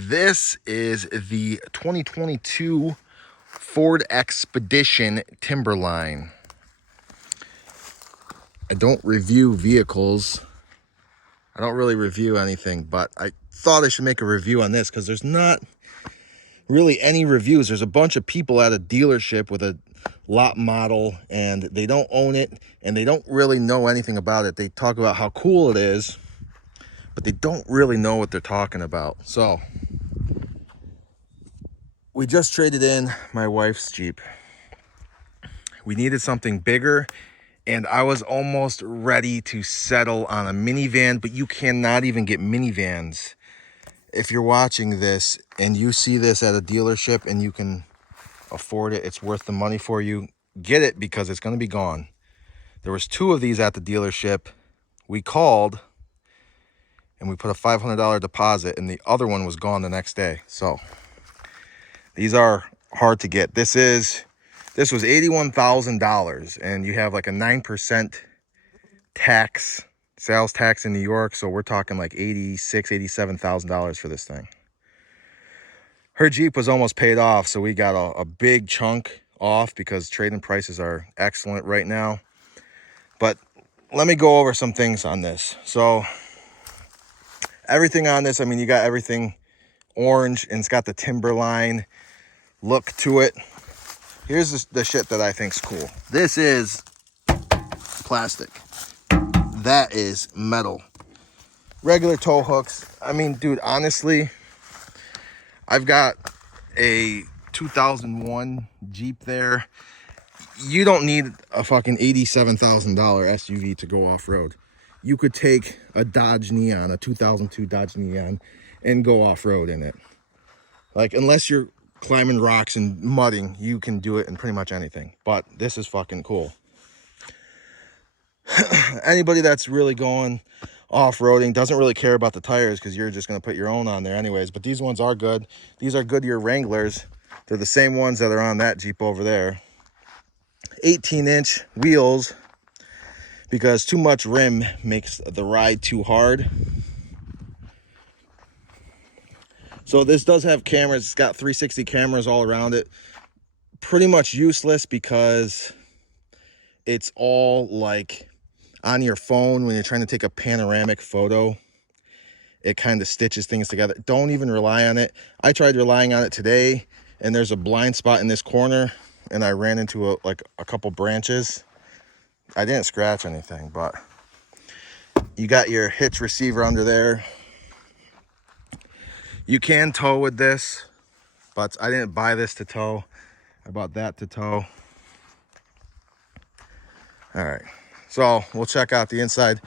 This is the 2022 Ford Expedition Timberline. I don't review vehicles. I don't really review anything, but I thought I should make a review on this because there's not really any reviews. There's a bunch of people at a dealership with a lot model and they don't own it and they don't really know anything about it. They talk about how cool it is, but they don't really know what they're talking about. So we just traded in my wife's Jeep. We needed something bigger, and I was almost ready to settle on a minivan, but you cannot even get minivans. If you're watching this and you see this at a dealership and you can afford it, it's worth the money for you, get it because it's going to be gone. There was 2 of these at the dealership. We called and we put a $500 deposit, and the other one was gone the next day. So these are hard to get. This was $81,000, and you have like a 9% tax, sales tax in New York. So we're talking like $87,000 for this thing. Her Jeep was almost paid off, so we got a big chunk off because trading prices are excellent right now. But let me go over some things on this. So everything on this, I mean, you got everything orange and it's got the Timberline look to it. Here's the shit that I think's cool. This is plastic. That is metal. Regular tow hooks. I mean, dude, honestly, I've got a 2001 Jeep there. You don't need a fucking $87,000 SUV to go off-road. You could take a Dodge Neon, a 2002 Dodge Neon, and go off-road in it. Like, unless you're climbing rocks and mudding, you can do it in pretty much anything. But this is fucking cool. Anybody that's really going off-roading doesn't really care about the tires because you're just going to put your own on there anyways. But these ones are good. These are Goodyear Wranglers. They're the same ones that are on that Jeep over there. 18-inch wheels, because too much rim makes the ride too hard. So this does have cameras. It's got 360 cameras all around it. Pretty much useless because it's all like on your phone when you're trying to take a panoramic photo. It kind of stitches things together. Don't even rely on it. I tried relying on it today, and there's a blind spot in this corner, and I ran into a couple branches. I didn't scratch anything, but you got your hitch receiver under there. You can tow with this, but I didn't buy this to tow. I bought that to tow. All right, so we'll check out the inside.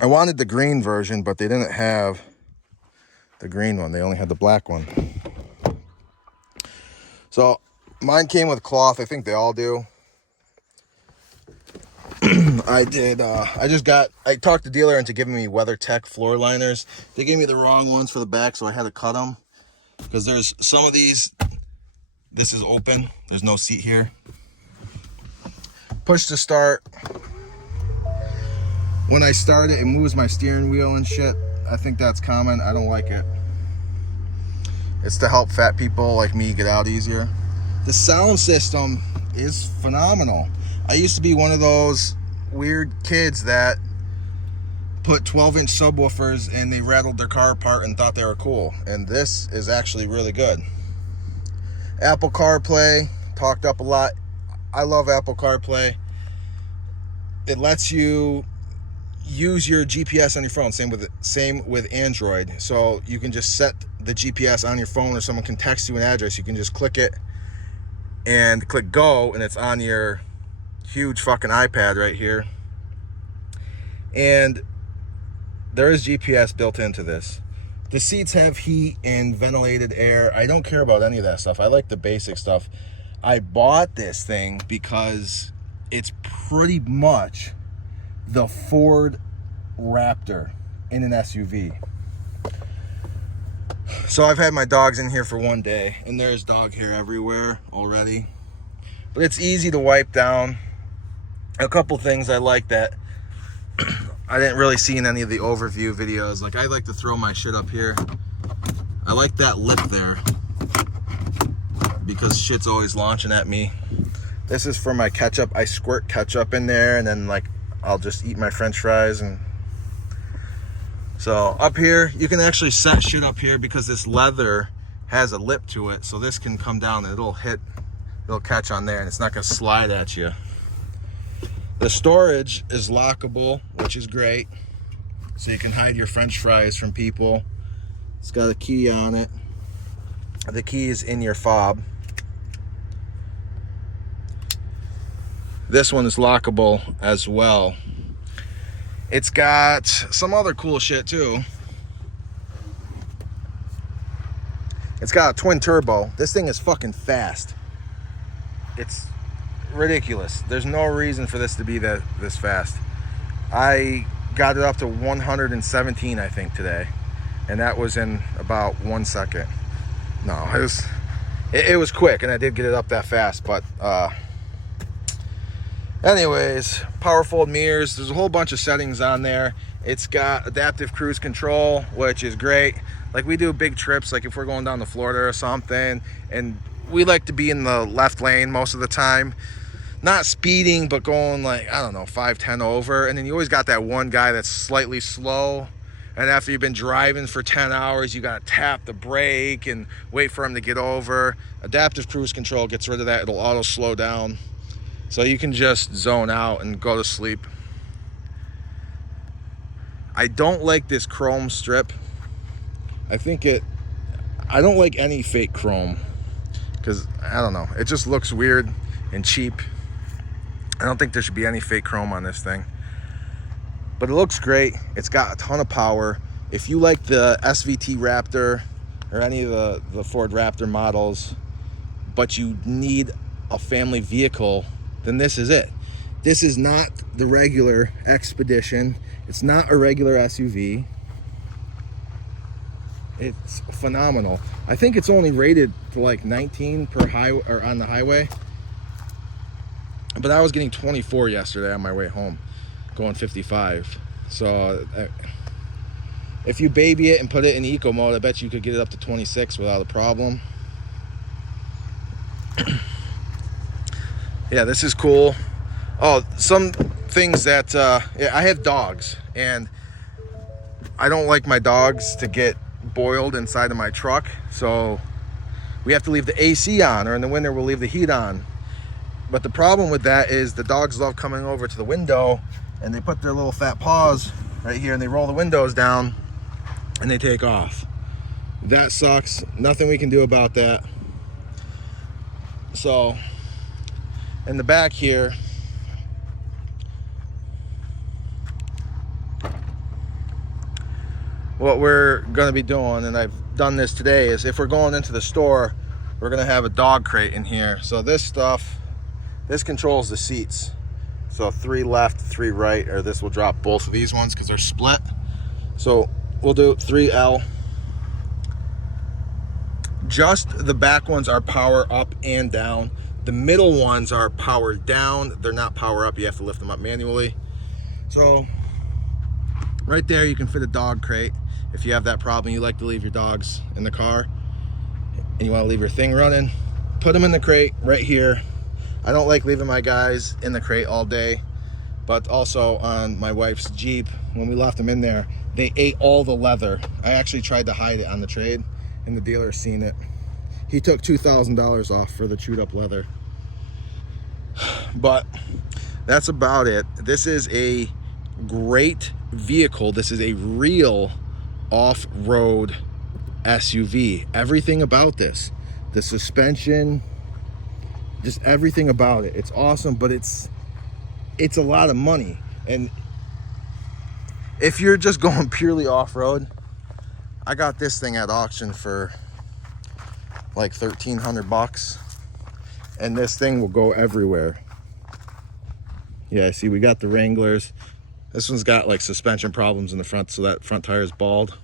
I wanted the green version, but they didn't have the green one. They only had the black one. So mine came with cloth. I think they all do. I talked the dealer into giving me WeatherTech floor liners. They gave me the wrong ones for the back, so I had to cut them. Because there's some of these, this is open. There's no seat here. Push to start. When I start it, it moves my steering wheel and shit. I think that's common. I don't like it. It's to help fat people like me get out easier. The sound system is phenomenal. I used to be one of those weird kids that put 12-inch subwoofers and they rattled their car apart and thought they were cool. And this is actually really good. Apple CarPlay, talked up a lot. I love Apple CarPlay. It lets you use your GPS on your phone. Same with Android. So you can just set the GPS on your phone, or someone can text you an address. You can just click it and click go, and it's on your huge fucking iPad right here. And there is GPS built into this. The seats have heat and ventilated air. I don't care about any of that stuff. I like the basic stuff. I bought this thing because it's pretty much the Ford Raptor in an SUV. So I've had my dogs in here for one day, and there's dog hair everywhere already. But it's easy to wipe down. A couple things I like that I didn't really see in any of the overview videos. Like, I like to throw my shit up here. I like that lip there because shit's always launching at me. This is for my ketchup. I squirt ketchup in there, and then like I'll just eat my french fries. And so up here, you can actually set shit up here because this leather has a lip to it. So this can come down and it'll catch on there, and it's not gonna slide at you. The storage is lockable, which is great. So you can hide your french fries from people. It's got a key on it. The key is in your fob. This one is lockable as well. It's got some other cool shit too. It's got a twin turbo. This thing is fucking fast. It's ridiculous. There's no reason for this to be this fast. I got it up to 117, I think, today, and that was in about 1 second. No, it was quick, and I did get it up that fast. But anyways, power fold mirrors. There's a whole bunch of settings on there. It's got adaptive cruise control, which is great. Like, we do big trips, like if we're going down to Florida or something, and we like to be in the left lane most of the time. Not speeding, but going like, I don't know, 5, 10 over. And then you always got that one guy that's slightly slow. And after you've been driving for 10 hours, you got to tap the brake and wait for him to get over. Adaptive cruise control gets rid of that. It'll auto slow down. So you can just zone out and go to sleep. I don't like this chrome strip. I don't like any fake chrome. Because, I don't know, it just looks weird and cheap. I don't think there should be any fake chrome on this thing. But it looks great. It's got a ton of power. If you like the SVT Raptor or any of the Ford Raptor models, but you need a family vehicle, then this is it. This is not the regular Expedition. It's not a regular SUV. It's phenomenal. I think it's only rated for like 19 per highway or on the highway. But I was getting 24 yesterday on my way home, going 55. So if you baby it and put it in eco mode, I bet you could get it up to 26 without a problem. Yeah, this is cool. Oh, some things that, yeah, I have dogs, and I don't like my dogs to get boiled inside of my truck. So we have to leave the AC on, or in the winter we'll leave the heat on. But the problem with that is the dogs love coming over to the window, and they put their little fat paws right here, and they roll the windows down, and they take off. That sucks. Nothing we can do about that. So in the back here, what we're going to be doing, and I've done this today, is if we're going into the store, we're going to have a dog crate in here. So this controls the seats. So 3 left, 3 right, or this will drop both of these ones because they're split. So we'll do 3L. Just the back ones are power up and down. The middle ones are powered down. They're not power up. You have to lift them up manually. So right there, you can fit a dog crate. If you have that problem, you like to leave your dogs in the car and you want to leave your thing running, put them in the crate right here. I don't like leaving my guys in the crate all day, but also on my wife's Jeep, when we left them in there, they ate all the leather. I actually tried to hide it on the trade, and the dealer's seen it. He took $2,000 off for the chewed up leather. But that's about it. This is a great vehicle. This is a real off-road SUV. Everything about this, the suspension, just everything about it, it's awesome. But it's a lot of money, and if you're just going purely off-road, I got this thing at auction for like 1,300 bucks, and this thing will go everywhere. Yeah, see, we got the Wranglers. This one's got like suspension problems in the front, so that front tire is bald.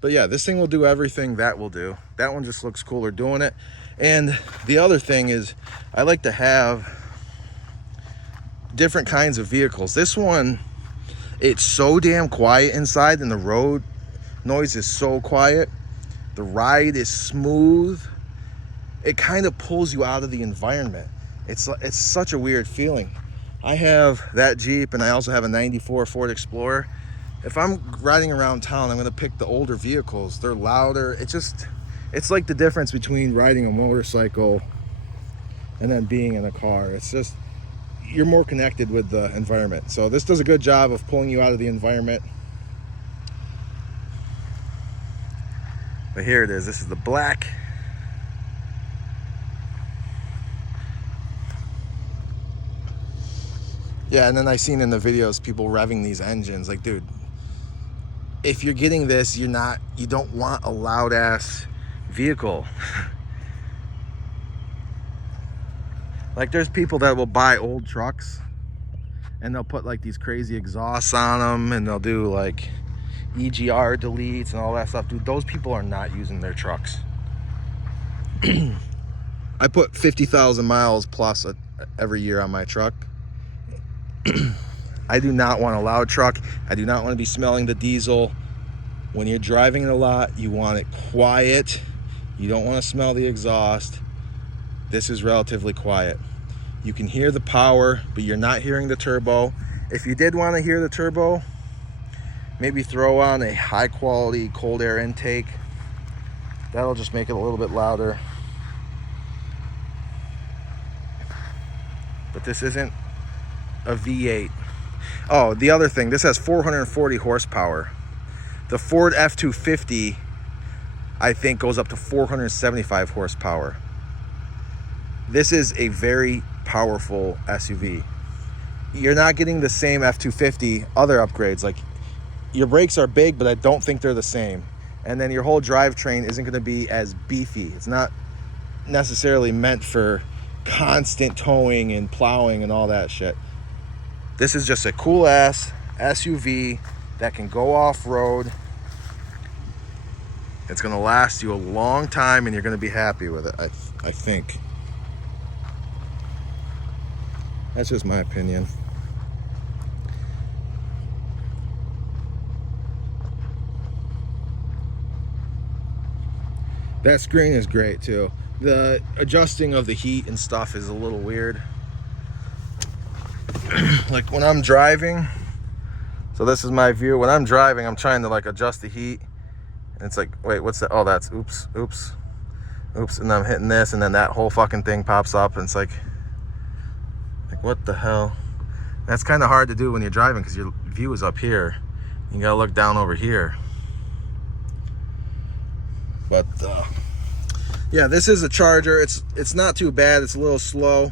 But yeah, this thing will do everything that will do. That one just looks cooler doing it. And the other thing is, I like to have different kinds of vehicles. This one It's so damn quiet inside, and the road noise is so quiet. The ride is smooth. It kind of pulls you out of the environment. It's such a weird feeling. I have that Jeep, and I also have a 94 Ford Explorer. If I'm riding around town, I'm gonna pick the older vehicles. They're louder. It's like the difference between riding a motorcycle and then being in a car. It's just, you're more connected with the environment. So this does a good job of pulling you out of the environment. But here it is. This is the black. Yeah, and then I seen in the videos people revving these engines. Like, dude, if you're getting this, you don't want a loud ass vehicle. Like, there's people that will buy old trucks and they'll put like these crazy exhausts on them, and they'll do like EGR deletes and all that stuff. Dude, those people are not using their trucks. I put 50,000 miles plus every year on my truck. I do not want a loud truck. I do not want to be smelling the diesel. When you're driving it a lot, you want it quiet. You don't want to smell the exhaust. This is relatively quiet. You can hear the power, but you're not hearing the turbo. If you did want to hear the turbo, maybe throw on a high quality cold air intake. That'll just make it a little bit louder. But this isn't a V8. Oh, the other thing, this has 440 horsepower. The Ford F-250, I think, goes up to 475 horsepower. This is a very powerful SUV. You're not getting the same F-250 other upgrades. Like, your brakes are big, but I don't think they're the same. And then your whole drivetrain isn't going to be as beefy. It's not necessarily meant for constant towing and plowing and all that shit. This is just a cool ass SUV that can go off-road. It's gonna last you a long time, and you're gonna be happy with it, I think. That's just my opinion. That screen is great too. The adjusting of the heat and stuff is a little weird. Like when I'm driving, so this is my view. When I'm driving, I'm trying to like adjust the heat, and it's like, wait, what's that? Oh, that's oops, and I'm hitting this, and then that whole fucking thing pops up, and it's like what the hell? That's kind of hard to do when you're driving because your view is up here. You gotta look down over here. But yeah, this is a charger. It's not too bad. It's a little slow.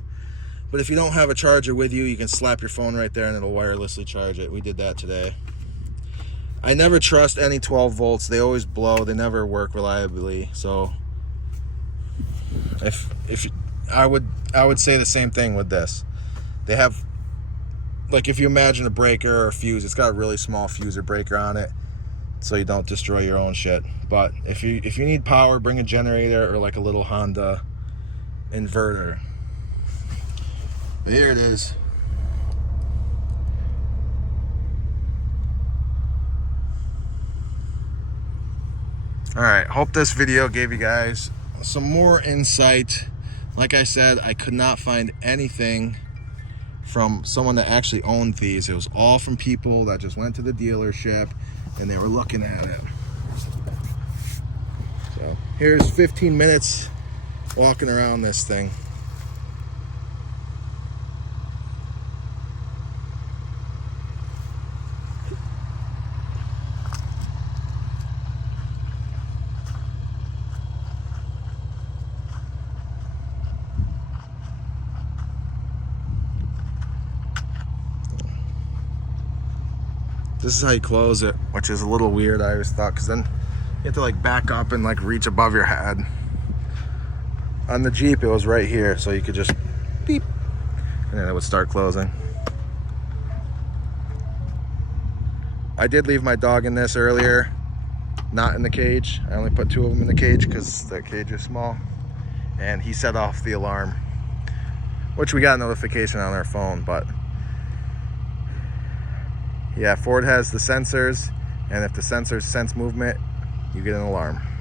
But if you don't have a charger with you, you can slap your phone right there and it'll wirelessly charge it. We did that today. I never trust any 12 volts. They always blow. They never work reliably. So if I would say the same thing with this. They have, like, if you imagine a breaker or a fuse, it's got a really small fuse or breaker on it, so you don't destroy your own shit. But if you need power, bring a generator or like a little Honda inverter. There it is. All right, hope this video gave you guys some more insight. Like I said, I could not find anything from someone that actually owned these. It was all from people that just went to the dealership and they were looking at it. So here's 15 minutes walking around this thing. This is how you close it, which is a little weird, I always thought, because then you have to like back up and like reach above your head. On the Jeep, it was right here, so you could just beep, and then it would start closing. I did leave my dog in this earlier, not in the cage. I only put 2 of them in the cage because the cage is small, and he set off the alarm, which we got a notification on our phone, but Yeah, Ford has the sensors, and if the sensors sense movement, you get an alarm.